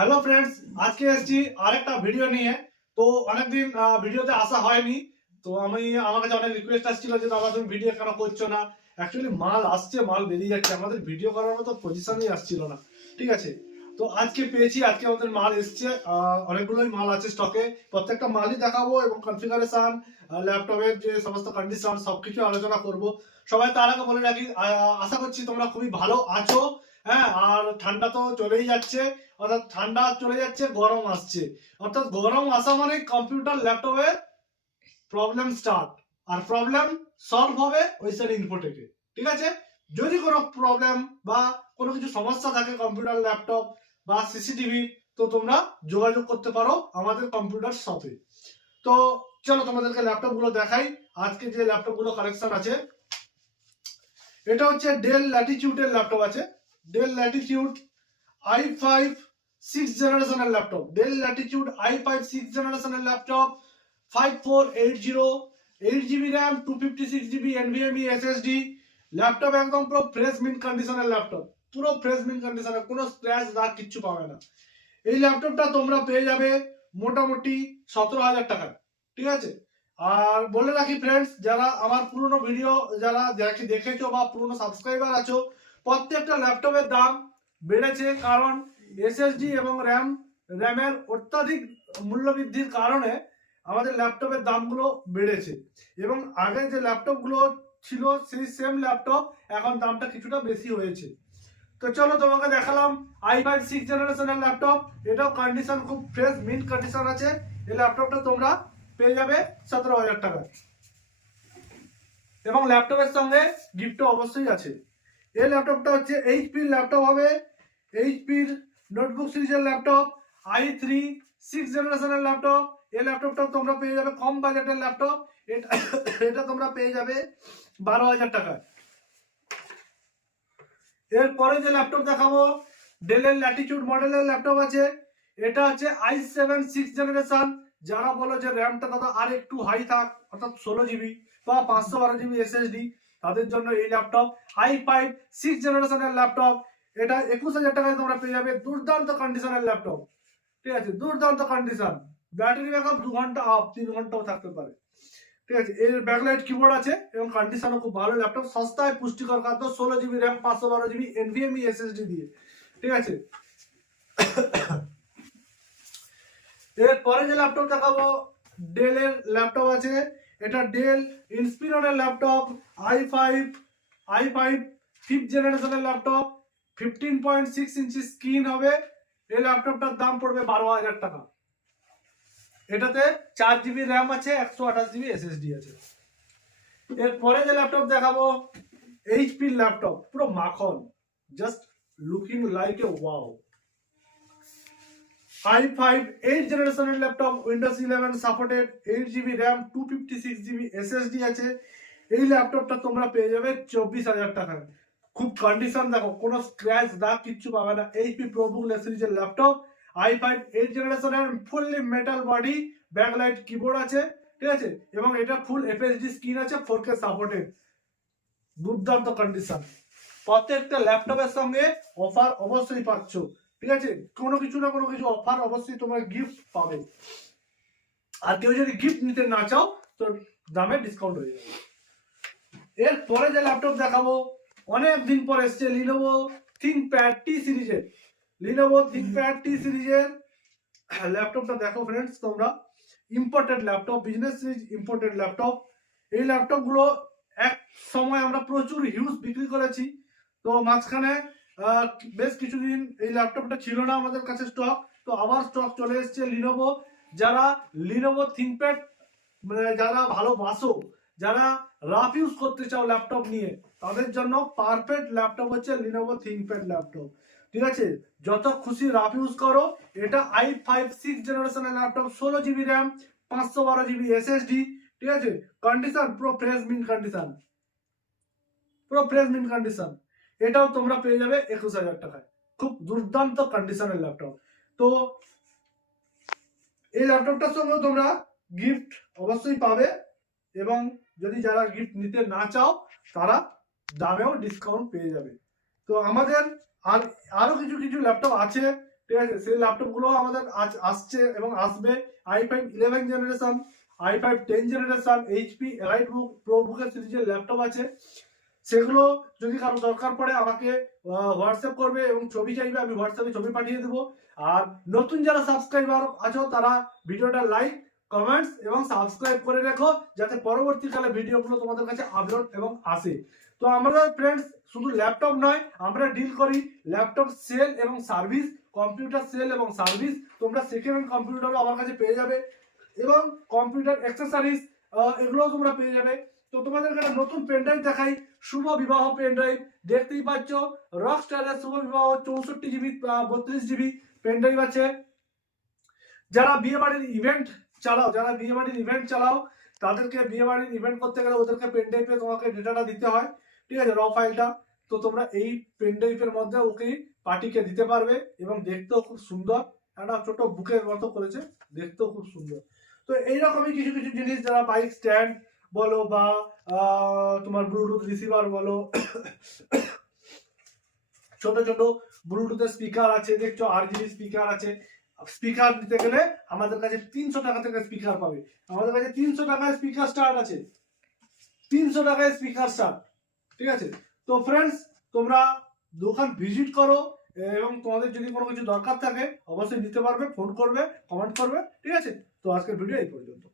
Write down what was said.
Hello friends, আজকে এসেছি আরেকটা ভিডিও নিয়ে। তো অনেকদিন ভিডিওতে আসা হয়নি। তো আমার কাছে অনেক রিকোয়েস্ট আসছিল যে দাদা তুমি ভিডিও কেন করছো না। অ্যাকচুয়ালি মাল আসছে, মাল বেরিয়ে যাচ্ছে, আমাদের ভিডিও করার মতো পজিশনই আসছিল না। ঠিক আছে, তো আজকে পেয়েছি, আজকে আমাদের মাল এসছে। অনেকগুলোই মাল আছে স্টকে। প্রত্যেকটা মালই দেখাবো এবং কনফিগারেশন, ল্যাপটপের যে সমস্ত কন্ডিশন সবকিছু আলোচনা করব। সবাই তার আগে বলে রাখি, আশা করছি তোমরা খুবই ভালো আছো। হ্যাঁ, আর ঠান্ডা তো চলেই যাচ্ছে, অর্থাৎ ঠান্ডা চলে যাচ্ছে, গরম আসছে। অর্থাৎ গরম আসা মানে কম্পিউটার ল্যাপটপে প্রবলেম স্টার্ট, আর প্রবলেম সলভ হবে ওয়েস্টার্ন ইনফোটেকে। ঠিক আছে, যদি কোনো প্রবলেম বা কোনো কিছু সমস্যা থাকে কম্পিউটার ল্যাপটপ বা সিসিটিভি, তো তোমরা যোগাযোগ করতে পারো আমাদের কম্পিউটার শপে। তো চলো তোমাদেরকে ল্যাপটপ গুলো দেখাই। আজকে যে ল্যাপটপ গুলো কালেকশন আছে, এটা হচ্ছে ডেল ল্যাটিটিউডের ল্যাপটপ আছে। ডেল ল্যাটিটিউড i5 6th জেনারেশনের laptop, del Latitude i5 6th জেনারেশনের laptop, 5480, 8 GB RAM, 256 GB NVMe SSD। Laptop একদম পুরো ফ্রেশ মিন্ট কন্ডিশনের ল্যাপটপ, পুরো ফ্রেশ মিন্ট কন্ডিশনের, কোনো স্ক্র্যাচ দাগ কিচ্ছু পাবে না। এই ল্যাপটপটা তোমরা পেয়ে যাবে মোটামুটি 17,000 টাকায়। ঠিক আছে, আর বলে রাখি ফ্রেন্ডস, যারা আমার পুরনো ভিডিও যারা দেখেছো বা পুরনো সাবস্ক্রাইবার আছো, প্রত্যেকটা ল্যাপটপের দাম বেড়েছে, কারণ এসএসডি এবং র্যামের অত্যাধিক মূল্য বৃদ্ধির কারণে আমাদের ল্যাপটপের দামগুলো বেড়েছে। এবং আগে যে ল্যাপটপগুলো ছিল সেই সেম ল্যাপটপ, এখন দামটা কিছুটা বেশি হয়েছে। তো চলো তোমাকে দেখালাম i5 6th জেনারেশনের ল্যাপটপ। এটাও কন্ডিশন খুব ফ্রেশ মিন্ট কন্ডিশন আছে। এই ল্যাপটপটা তোমরা পেয়ে যাবে 17,000 টাকায়, এবং ল্যাপটপের সঙ্গে গিফটও অবশ্যই আছে। এই ল্যাপটপটা হচ্ছে এইচপির ল্যাপটপ হবে, এইচপির নোটবুক সিরিজের ল্যাপটপ, i3 6th জেনারেশনের ল্যাপটপ। এই ল্যাপটপটা তোমরা পেয়ে যাবে কম বাজেটের ল্যাপটপ। এটা তোমরা পেয়ে যাবে 12,000 টাকায়। এরপরে যে ল্যাপটপ দেখাবো, ডেলের ল্যাটিটিউড মডেলের ল্যাপটপ আছে। এটা হচ্ছে i7 6th জেনারেশন। যারা বলো যে র্যামটা দাদা আর একটু হাই থাক, অর্থাৎ 16 GB বা 512 GB SSD, তাদের জন্য এই ল্যাপটপ i5 6th জেনারেশনের ল্যাপটপ। এটা 21,000 টাকায় তোমরা পেয়ে যাবে। দুর্দান্ত কন্ডিশনের ল্যাপটপ, ঠিক আছে, দুর্দান্ত কন্ডিশন। ব্যাটারি ব্যাকআপ 2 ঘন্টা আপ, 3 ঘন্টাও থাকতে পারে। ঠিক আছে, এর ব্যাকলাইট কিবোর্ড আছে এবং কন্ডিশনও খুব ভালো। ল্যাপটপ সস্তায় পুষ্টিকর খাদ্য, 16 GB RAM, 512 GB NVMe SSD দিয়ে। ঠিক আছে, এরপরে যে ল্যাপটপ দেখাবো, ডেলের ল্যাপটপ আছে। এটা ডেল ইন্সপিরনের ল্যাপটপ, i5 5th জেনারেশনের ল্যাপটপ, 15.6 ইঞ্চি স্ক্রিন হবে। এই ল্যাপটপটার দাম পড়বে 12,000 টাকা। এটাতে 4 GB র্যাম আছে, 128 GB SSD আছে। এরপরে যে ল্যাপটপ দেখাবো, এইচপি ল্যাপটপ, পুরো মাখন, just looking like a wow. i5 8th জেনারেশনের laptop, Windows 11 supported, 8 GB RAM, 256 GB SSD আছে। এই ল্যাপটপটা তোমরা পেয়ে যাবে 24,000 টাকায়। খুব কন্ডিশন দেখো, কোনো স্ক্র্যাচ দাগ কিচ্ছু পাবে না। এইচপি প্রোবুক সিরিজের ল্যাপটপ, i5 8th জেনারেশনের, fully metal body, backlight keyboard আছে। ঠিক আছে, এবং এটা ফুল এফএসডি স্ক্রিন আছে, 4K সাপোর্টেড, দুর্দান্ত কন্ডিশন। প্রত্যেকটা ল্যাপটপের সঙ্গে অফার অবশ্যই পাচ্ছ। ঠিক আছে, কোনো কিছু না কোনো কিছু অফার অবশ্যই তোমরা গিফট পাবে। আর কেউ যদি গিফট নিতে না চাও তো দামে ডিসকাউন্ট হয়ে যাবে। এরপরে যে ল্যাপটপ দেখাবো, অনেক দিন পর এসছে লিনোভো থিংকপ্যাড টি সিরিজের। লিনোভো থিংকপ্যাড টি সিরিজের ল্যাপটপটা দেখো ফ্রেন্ডস তোমরা, imported laptop, business series imported laptop. এই ল্যাপটপ গুলো এক সময় আমরা প্রচুর হিউজ বিক্রি করেছি। তো মাঝখানে বেশ কিছুদিন এই ল্যাপটপটা ছিল না আমাদের কাছে স্টক, তো আবার স্টক চলে এসেছে লিনোভো। যারা লিনোভো থিংকপ্যাড যারা ভালোবাসো, যারা রাফ ইউজ করতে চাও ল্যাপটপ নিয়ে, তাদের জন্য পারফেক্ট ল্যাপটপ হচ্ছে লিনোভো থিংকপ্যাড ল্যাপটপ। ঠিক আছে, যত খুশি রাফ ইউজ করো। এটা i5 6th জেনারেশনের laptop, 16 GB RAM, 512 GB SSD। ঠিক আছে, কন্ডিশন পুরো ফ্রেশ মিন্ট কন্ডিশন, পুরো ফ্রেশ মিন্ট কন্ডিশন। এটাও তোমরা পেয়ে যাবে 21,000 টাকায়। খুব দুর্দান্ত কন্ডিশনের ল্যাপটপ। তো এই ল্যাপটপটার সঙ্গে তোমরা গিফট অবশ্যই পাবে, এবং যদি যারা গিফট নিতে না চাও তারা দামেও ডিসকাউন্ট পেয়ে যাবে। তো আমাদের আরো কিছু ল্যাপটপ আছে। ঠিক আছে। সেই ল্যাপটপ গুলো আমাদের আজ আসছে এবং আসবে। i5 11 generation, i5 10 generation, HP EliteBook প্রোবুকের সিরিজের ল্যাপটপ আছে। সেগুলো যদি কারো দরকার পড়ে আমাকে হোয়াটসঅ্যাপ করবে এবং ছবি চাইবে, আমি হোয়াটসঅ্যাপে ছবি পাঠিয়ে দেবো। আর নতুন যারা সাবস্ক্রাইবার আছো তারা ভিডিওটা লাইক, কমেন্টস এবং সাবস্ক্রাইব করে রেখো, যাতে পরবর্তীকালে ভিডিওগুলো তোমাদের কাছে আপলোড এবং আসে। তো আমরা ফ্রেন্ডস শুধু ল্যাপটপ নয়, আমরা ডিল করি ল্যাপটপ সেল এবং সার্ভিস, কম্পিউটার সেল এবং সার্ভিস। তোমরা সেকেন্ড হ্যান্ড কম্পিউটারও আমার কাছে পেয়ে যাবে এবং কম্পিউটার অ্যাক্সেসরিজ এগুলোও তোমরা পেয়ে যাবে। তো তোমাদের একটা নতুন পেনড্রাইভ দেখাই, শুভ বিবাহ পেনড্রাইভ। দেখতেই পাচ্ছ রকস্টারের শুভ বিবাহ 64 জিবি 32 জিবি পেনড্রাইভ আছে। যারা বিয়ে বাড়ির ইভেন্ট চালাও, তাদেরকে বিয়ে বাড়ির ইভেন্ট করতে গেলে ওদেরকে পেনড্রাইভে তোমাকে ডেটাটা দিতে হয়, ঠিক আছে, র ফাইলটা। তো তোমরা এই পেনড্রাইভের মধ্যে ওকে পার্টিকে দিতে পারবে এবং দেখতেও খুব সুন্দর, একটা ছোট বুকের মতো করেছে, দেখতেও খুব সুন্দর। তো এইরকমই কিছু কিছু জিনিস, যারা বাইক স্ট্যান্ড বলো বা তোমার ব্লুটুথ রিসিভার বলো, ছোট ছোট ব্লুটুথের স্পিকার আছে, দেখছো RGB স্পিকার আছে। স্পিকার নিতে গেলে আমাদের কাছে 300 টাকা থেকে স্পিকার পাবে। আমাদের কাছে 300 টাকায় স্পিকার স্টার্ট আছে, 300 টাকায় স্পিকার স্টার্ট, ঠিক আছে। তো ফ্রেন্ডস তোমরা দোকান ভিজিট করো এবং তোমাদের যদি কোনো কিছু দরকার থাকে অবশ্যই নিতে পারবে, ফোন করবে, কমেন্ট করবে, ঠিক আছে। তো আজকের ভিডিও এই পর্যন্ত।